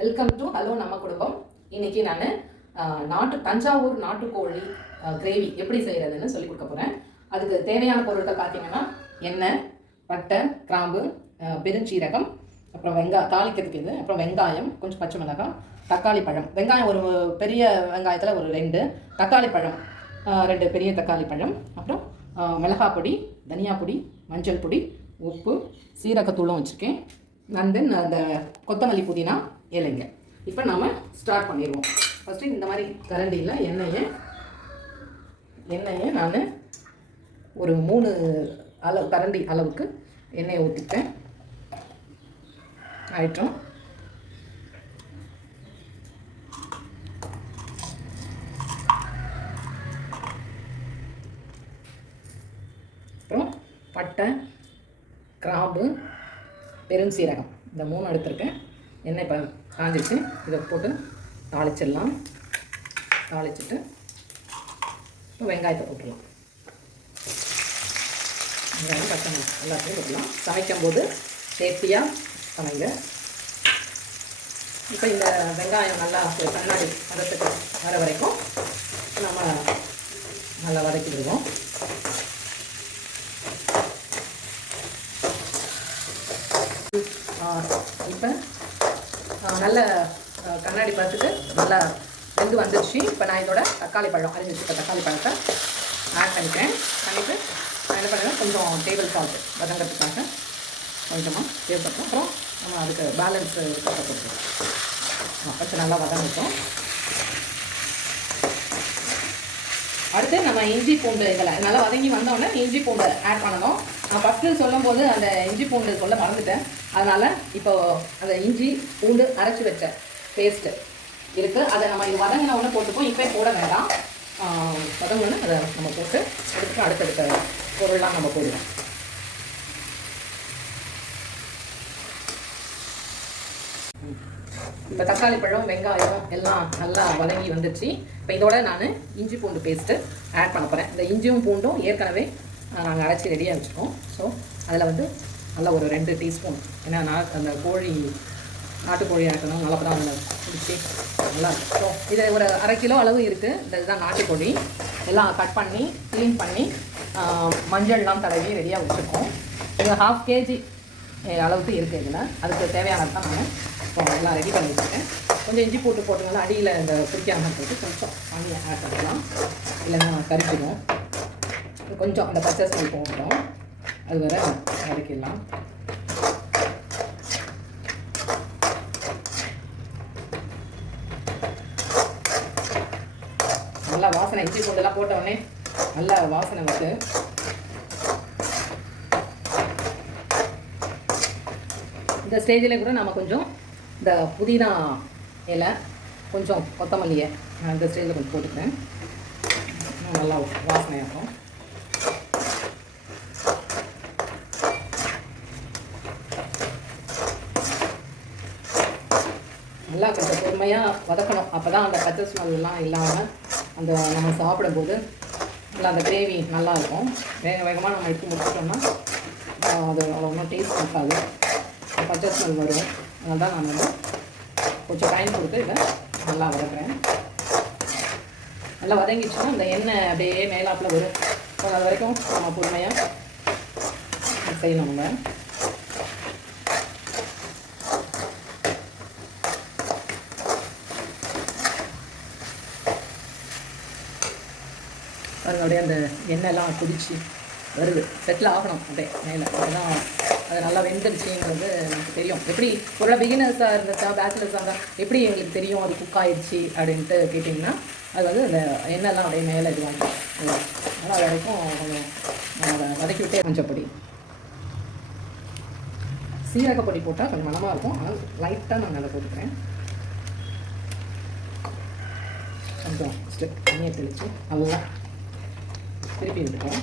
Welcome to hello நம்ம குடும்பம். இன்னைக்கு நான் தஞ்சாவூர் நாட்டுக்கோழி கிரேவி எப்படி செய்கிறதுன்னு சொல்லி கொடுக்க போகிறேன். அதுக்கு தேவையான பொருட்கள் பார்த்தீங்கன்னா எண்ணெய், பட்டை, கிராம்பு, பெருஞ்சீரகம், அப்புறம் தாளிக்கிறதுக்கு இது, அப்புறம் வெங்காயம், கொஞ்சம் பச்சை மிளகாய், தக்காளி பழம். வெங்காயம் ஒரு பெரிய வெங்காயத்தில் ஒரு 2, தக்காளி பழம் 2 பெரிய தக்காளி பழம், அப்புறம் மிளகாய் பொடி, தனியா பொடி, மஞ்சள் பொடி, உப்பு, சீரகத்தூளும் வச்சுருக்கேன். அண்ட் தென் அந்த கொத்தமல்லி, புதினா, இலைங்க. இப்போ நாம் ஸ்டார்ட் பண்ணிடுவோம். ஃபஸ்ட்டு இந்த மாதிரி கரண்டியில் எண்ணெயை நான் ஒரு 3 கரண்டி அளவுக்கு எண்ணெயை ஊற்றிப்பேன். ஆயிட்டோம். அப்புறம் பட்டை, கிராம்பு, பெருஞ்சீரகம் இந்த 3 எடுத்துருக்கேன். எண்ணெய் இப்போ காஞ்சிச்சு. இதை போட்டு தாளிச்சிடலாம். தாளிச்சிட்டு இப்போ வெங்காயத்தை போட்டுடலாம். வெங்காயம், பச்சை மிளகாய் எல்லாத்தையும் போட்டுடலாம். சமைக்கும் போது சேஃப்டியாக சமைங்க. இப்போ இந்த வெங்காயம் நல்லா ஒரு கண்ணாடி பதத்துக்கு வர வரைக்கும் நம்ம நல்லா வதக்கி விடுவோம். இப்போ நல்ல கண்ணாடி பார்த்துட்டு நல்லா வெந்து வந்துடுச்சு. இப்போ நான் இதோட தக்காளி பழம் அரிஞ்சு வச்சுருக்க தக்காளி பழத்தை ஆட் பண்ணிக்கிறேன். பண்ணிவிட்டு நான் என்ன பண்ணுவேன், கொஞ்சம் டேபிள் சால்ட் வதங்கிறதுக்காக கொஞ்சமாக தேவைப்பட்டோம். அப்புறம் நம்ம அதுக்கு பேலன்ஸ் கொடுத்துருவோம். கொஞ்சம் நல்லா வதங்கிட்டோம். அடுத்து நம்ம இஞ்சி பூண்டு இதெல்லாம் நல்லா வதங்கி வந்தோடனே இஞ்சி பூண்டு ஆட் பண்ணணும். நான் ஃபஸ்ட்டு சொல்லும்போது அந்த இஞ்சி பூண்டு சொல்ல மறந்துட்டேன். அதனால் இப்போ அந்த இஞ்சி பூண்டு அரைச்சி வச்ச பேஸ்ட்டு இருக்குது. அதை நம்ம இது வதங்கின உடனே போட்டுப்போம். இப்போ போட வேண்டாம். வதங்கினோடனே அதை நம்ம போட்டு எடுத்துட்டு அடுத்தடுத்த பொருள்லாம் நம்ம போடுவோம். இப்போ தக்காளி பழம், வெங்காயம் எல்லாம் நல்லா வதங்கி வந்துடுச்சு. இப்போ இதோட நான் இஞ்சி பூண்டு பேஸ்ட்டு ஆட் பண்ண போகிறேன். இந்த இஞ்சியும் பூண்டும் ஏற்கனவே நாங்கள் அரைச்சி ரெடியாக வச்சுருக்கோம். ஸோ அதில் வந்து நல்லா ஒரு 2 டீஸ்பூன், ஏன்னா அந்த நாட்டுக்கோழி ஆட்டணும் நல்லா தான் அதில் பிடிச்சி நல்லா இருக்கும். ஸோ இது ஒரு 1/2 கிலோ அளவு இருக்குது. இந்த இதுதான் நாட்டுக்கோழி. எல்லாம் கட் பண்ணி க்ளீன் பண்ணி மஞ்சள்லாம் தடவி ரெடியாக வச்சுருக்கோம். இது 1/2 kg அளவுக்கு இருக்குது. இதில் அதுக்கு தேவையானது தான் நான் இப்போ எல்லாம் ரெடி பண்ணி வச்சுருக்கேன். கொஞ்சம் இஞ்சி போட்டுங்கன்னா அடியில் இந்த பிடிக்காமல் போட்டு கொஞ்சம் தண்ணி ஆட் பண்ணலாம், இல்லைன்னா கரிச்சிடும். கொஞ்சம் அந்த பச்சை ஸ்மெல் போட்டோம், அது வர வதக்கிடலாம். நல்லா வாசனை, இஞ்சி பூண்டெல்லாம் போட்ட உடனே நல்லா வாசனை வருது. இந்த ஸ்டேஜில் கூட நம்ம கொஞ்சம் இந்த புதினா இலை, கொஞ்சம் கொத்தமல்லியை நான் இந்த ஸ்டேஜில் கொஞ்சம் போட்டுக்கிறேன். நல்லா வாசனையாகும். நல்லா கொஞ்சம் பொறுமையாக வதக்கணும். அப்போ தான் அந்த பச்சை ஸ்மெல்லாம் இல்லாமல் அந்த நம்ம சாப்பிடும்போது நல்லா அந்த கிரேவி நல்லாயிருக்கும். வேகமாக நம்ம எடுத்து முடிச்சிட்டோம்னா அது அவ்வளோ டேஸ்ட் இருக்காது, பச்சை ஸ்மெல் வரும். அதனால தான் நான் வந்து கொஞ்சம் டைம் கொடுத்து இதை நல்லா வதக்குறேன். நல்லா வதங்கிடுச்சுன்னா அந்த எண்ணெய் அப்படியே மேலாப்பில் வரும். ஸோ அது வரைக்கும் நம்ம பொறுமையாக செய்யணும். நம்ம அதனுடைய அந்த எண்ணெய்லாம் குதிச்சு வருது, செட்டில் ஆகணும் அப்படியே மேலே. அதுதான் அது நல்லா வெந்துடுச்சுங்கிறது நமக்கு தெரியும். எப்படி ஒரு பிகினர்ஸாக இருந்துச்சா பேச்சுலர்ஸாக இருந்தால் எப்படி எங்களுக்கு தெரியும் அது குக் ஆகிடுச்சு அப்படின்ட்டு கேட்டிங்கன்னா, அது வந்து அந்த எண்ணெய்லாம் அப்படியே மேலே இதுவாங்க. அதனால் அது வரைக்கும் கொஞ்சம் அதை வதக்கி விட்டே. மஞ்சப்பொடி, சீரகப்பொடி போட்டால் கொஞ்சம் மனமாக இருக்கும். ஆனால் லைட்டாக நான் அதை போட்டுக்கிறேன். கொஞ்சம் தண்ணியை தெளித்து நல்லா திருப்பி விட்டுட்டோம்.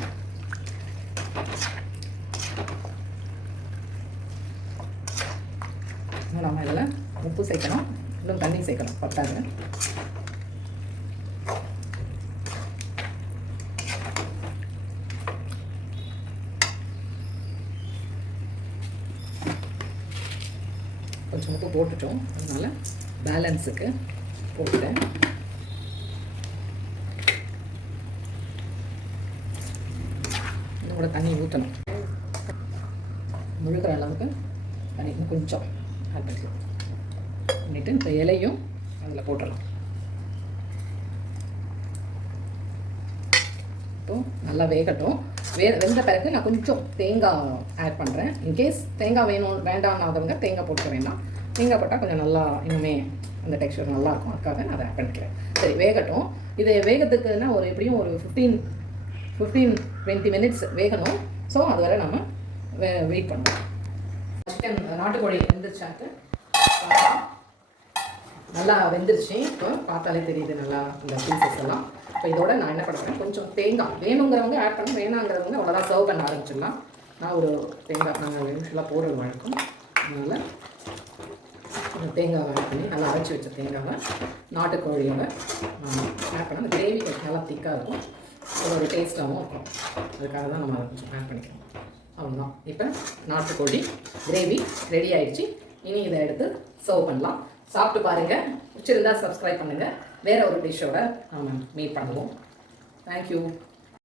நம்ம இதில் உப்பு சேர்க்கணும், இன்னும் தண்ணி சேர்க்கணும், பத்தாது. கொஞ்சம் உப்பு போட்டுட்டோம். அதனால் பேலன்ஸுக்கு போட்டுட்டேன். இன்னும் கூட தண்ணி ஊற்றணும். முழுக்கிற அளவுக்கு தண்ணி இன்னும் கொஞ்சம் ஆட் பண்ணிக்கலாம். பண்ணிவிட்டு இந்த இலையும் அதில் போட்டுடலாம். இப்போ நல்லா வேகட்டும். வெந்த பிறகு நான் கொஞ்சம் தேங்காய் ஆட் பண்ணுறேன். இன்கேஸ் தேங்காய் வேண்டாம்னாதவங்க தேங்காய் போட்டுக்க வேண்டாம். தேங்காய் போட்டால் கொஞ்சம் நல்லா இன்னுமே அந்த டெக்ஸ்சர் நல்லாயிருக்கும். அதுக்காக நான் அதை ஆட் பண்ணிக்கிறேன். சரி, வேகட்டும். இது வேகத்துக்குன்னா ஒரு எப்படியும் ஒரு 15-20 மினிட்ஸ் வேகணும். ஸோ அது வரை நம்ம வெயிட் பண்ணுவோம். சிக்கன் நாட்டுக்கோழி வெந்துருச்சாட்டு நல்லா வெந்துருச்சு. இப்போ பார்த்தாலே தெரியுது நல்லா இந்த பீசஸ் எல்லாம். இப்போ இதோட நான் என்ன பண்ணுறேன், கொஞ்சம் தேங்காய் வேணுங்கிறவங்க ஆட் பண்ணி, வேணாங்கிறவங்க அவ்வளோதான் சர்வ் பண்ண ஆரம்பிச்சிடலாம். நான் ஒரு தேங்காய் நாங்கள் யூஸ்வலாக போடுறது வழக்கம். அதனால் தேங்காவை ஆட் பண்ணி நல்லா அரைச்சி வச்ச தேங்காவை நாட்டுக்கோழியோட ஆட் பண்ணால் அந்த கிரேவி கொஞ்சம் நல்லா திக்காக இருக்கும். ஒரு டேஸ்ட்டாகவும் இருக்கும். அதுக்காக தான் நம்ம அதை கொஞ்சம் ஆட் பண்ணிக்கிறோம். அவ்வளோதான். இப்போ நாட்டுக்கோழி கிரேவி ரெடி ஆகிடுச்சு. இனி இதை எடுத்து சர்வ் பண்ணலாம். சாப்பிட்டு பாருங்கள். பிடிச்சிருந்தா சப்ஸ்கிரைப் பண்ணுங்கள். வேறு ஒரு டிஷ்ஷோட நம்ம மீட் பண்ணுவோம். தேங்க்யூ.